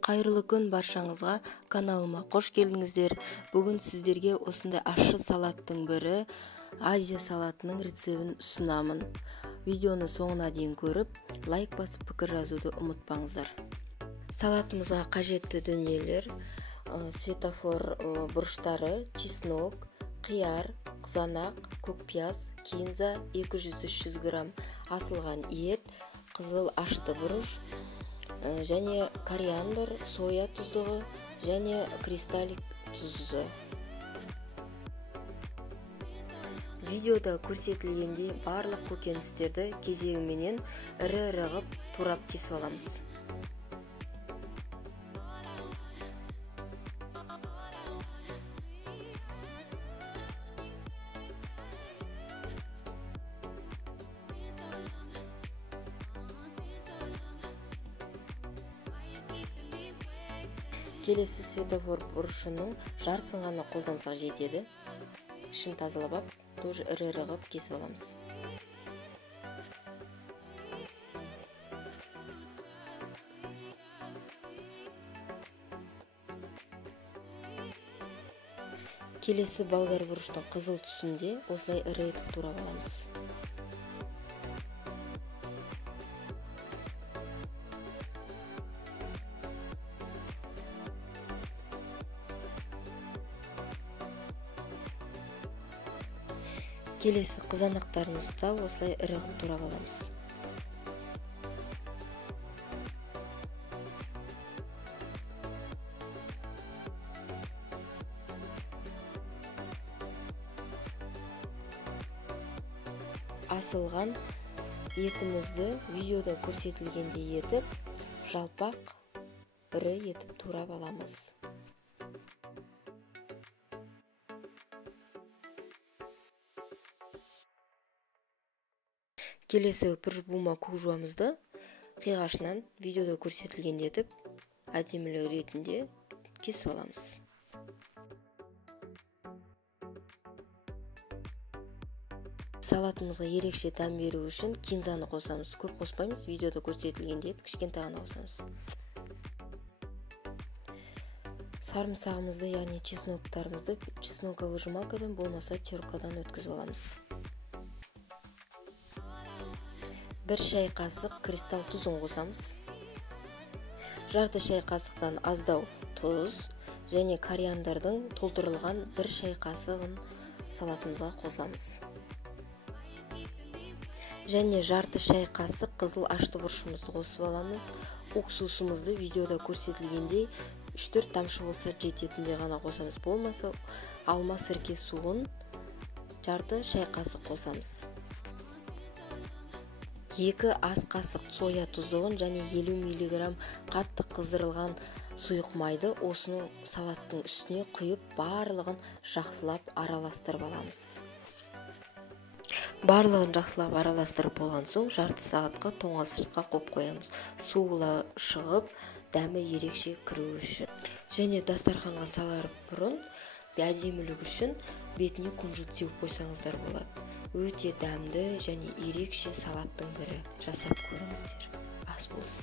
Қайырлы күн баршаңызға, каналыма қош келдіңіздер. Бүгін сіздерге осындай ащы салаттың бірі, Азия салатының рецебін ұсынамын. Видеоны соңына дейін көріп, лайк басып пікір жазуды ұмытпаңыздар. Салатымызға қажетті дүниелер: светофор бұрыштары, чеснок, қияр, қызанақ, көкпияз, кинза, 200-300 грамм асылған ет, қызыл ашты бұрыш, және кориандр, соя тұздығы және кристаллик тұзы. Видеода көрсетілгендей барлық көкөністерді кезегіменен ірі-ірі ғып турап кесіп аламыз. Келесі светофор бұрышының жартысын ғана қолдансақ жетеді. Ішін тазалап, тоже ірі-ірі ғып кесіп аламыз. Келесі болгар бұрыштың қызыл түсінде осылай ірі етіп турап аламыз. Келесі қызанақтарымызды да осылай ірі ғып турап аламыз. Асылған етімізді видеода көрсетілгендей етіп, жалпақ ірі етіп турап аламыз. Келесі бір бума көк жуамызды қиғашынан видеода көрсетілгенде етіп, әдемілік ретінде кесіп аламыз. Салатымызға ерекше дәм беру үшін кинзаны қосамыз. Көп қоспаймыз, видеода көрсетілгенде етіп, кішкентай ғана қосамыз. Сарымсағымызды, яғни чесноктарымызды чесноковый выжималкадан болмаса теркадан өткізіп аламыз. 1 шай қасық кристалл тұзын қосамыз. Жарты шай қасықтан аздау тұз және кориандрдың толтырылған 1 шай қасығын салатымызға қосамыз. Және жарты шай қасық қызыл ашты бұрышымызды қосып аламыз. Уксусымызды видеода көрсетілгендей 3-4 тамшы болса жететінде ғана қосамыз. Болмаса алма сірке суын жарты шай қасық қосамыз. 2 ас қасық соя тұздығын және 50 мг қатты қыздырылған сұйық майды осыны салаттың үстіне құйып, барлығын жақсылап араластырып аламыз. Барлығын жақсылап араластырып болған соң жарты сағатқа тоңазытқышқа қойып қоямыз. Суы шығып, дәмі ерекше кіру үшін. Және дастарханға салар бұрын әдемілік үшін бетіне күнжіт сеуіп қойсаңыздар болады. Өте дәмді және ерекше салаттың бірі. Жасап көріңіздер. Ас болсын.